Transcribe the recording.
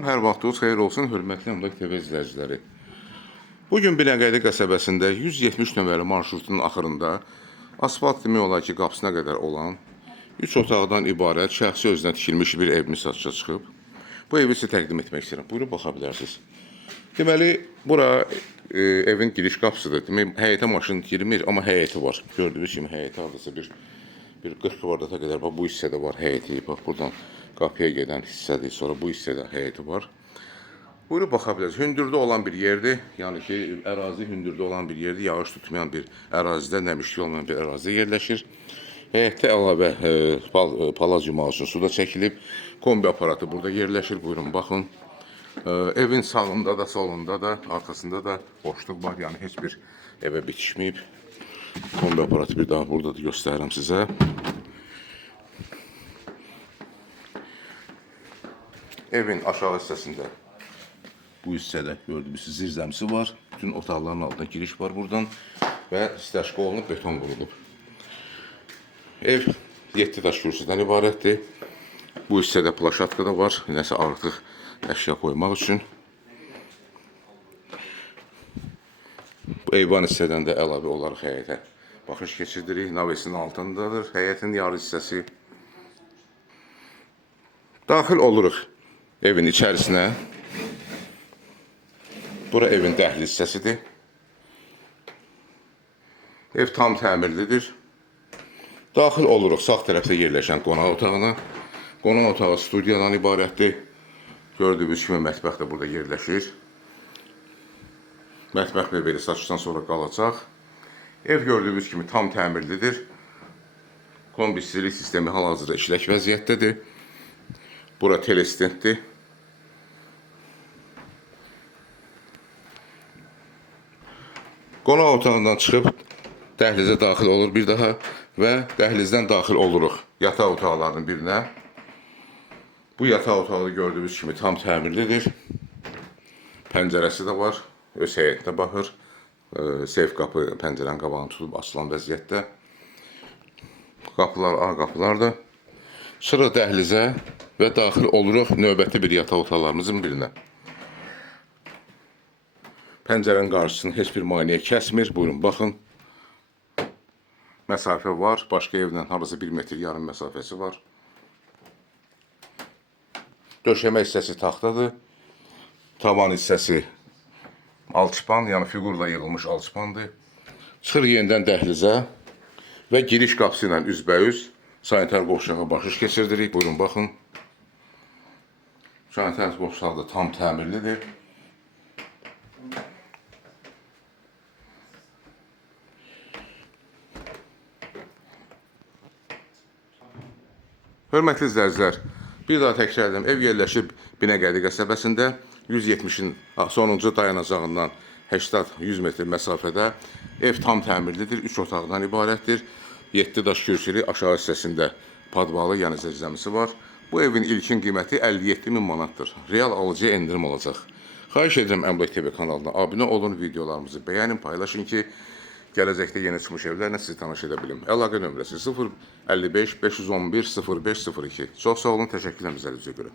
Hər vaxtınız xeyir olsun, hörmətli Əmlak TV izləyiciləri. Bugün Binəqədi qəsəbəsində 170 nömrəli marşrutun axırında asfalt demək olar ki, qapısına qədər olan 3 otaqdan ibarət şəxsi özünə tikilmiş bir evimiz satışa çıxıb. Bu evi sizə təqdim etmək istəyirəm. Buyurun, baxa bilərsiniz. Deməli, bura evin giriş qapısıdır. Demək, həyətə maşın girmir, amma həyəti var. Gördüyünüz kimi həyəti hardasa bir 40 kvadrat'a qədər. Bax, bu hissədə var həyəti. Bax, buradan qapıya gedən hissədir. Sonra bu hissədə həyəti var. Buyurun, baxa bilərsiniz. Hündürdə olan bir yerdir. Yəni ki, ərazi hündürdə olan bir yerdir. Yağış tutmayan bir ərazidə, nəmişlik olmayan bir ərazidə yerləşir. Həyətdə əlavə palazyum üçün suda çəkilib. Kombi aparatı burada yerləşir. Buyurun, baxın. Evin sağında da, solunda da, arkasında da boşluq var. Yəni, heç bir evə bitişməyib. Kombi aparatı bir daha burada da göstərirəm sizə. Evin aşağı hissəsində bu hissədə gördüyünüz zirzəmisi var. Bütün otaqların altına giriş var buradan və stəşqa olunub, beton vurulub. Ev 7 daş kürsüdən ibarətdir. Bu hissədə plaşatka da var. Nəsə artıq əşya qoymaq üçün. Bu eyvan hissədən də əlavə olaraq həyətə baxış keçirdirik. Navesinin altındadır. Həyətin yarı hissəsi. Daxil oluruq evin içərisinə. Bura evin dəhliz hissəsidir. Ev tam təmirlidir. Daxil oluruq sağ tərəfdə yerləşən qonaq otağına. Qonaq otağı studiyadan ibarətdir. Gördüyünüz kimi mətbəx də burada yerləşir. Mətbəx mebeli satışdan sonra qalacaq. Ev gördüyünüz kimi tam təmirlidir. Kombi istilik sistemi hal-hazırda işlək vəziyyətdədir. Bura telestentdir. Qonaq otağından çıxıb dəhlizə daxil olur bir daha və dəhlizdən daxil oluruq yataq otaqlarının birinə. Bu yataq otağı gördüyünüz kimi tam təmirlidir. Pəncərəsi də var. Öz həyətinə baxır. Seyf qapı pəncərənin qabağını tutub açılan vəziyyətdə. Qapılar, ağ qapılardır. Çıxırıq dəhlizə və daxil oluruq növbəti bir yataq otaqlarımızın birinə. Pəncərənin qarşısını heç bir maneə kəsmir. Buyurun, baxın. Məsafə var. Başqa evdən harası 1 metr yarım məsafəsi var. Döşəmə hissəsi taxtadır. Tavan hissəsi alçıpan, yəni fiqurla yığılmış alçıpandır. Çıxır yenidən dəhlizə və giriş qapısı ilə üzbəüz sanitar qovşağa baxış keçirdirik. Buyurun, baxın. Sanitar qovşağı da tam təmirlidir. Hörmətli izləyicilər, bir daha təkrar edirəm, ev yerləşib Binəqədi qəsəbəsində 170-in sonuncu dayanacağından 80-100 metr məsafədə. Ev tam təmirlidir, 3 otaqdan ibarətdir. 7 daş kürsülü aşağı hissəsində padvalı, yəni zirzəmisi var. Bu evin ilkin qiyməti 57 min manatdır. Real alıcıya endirim olacaq. Xahiş edirəm Əmlak TV kanalına abunə olun, videolarımızı bəyənin, paylaşın ki, gələcəkdə yeni çıxmış evlərlə sizi tanış edə bilim. Əlaqə nömrəsi 055 511 0502. Çox sağ olun, təşəkkürlər bizə görə.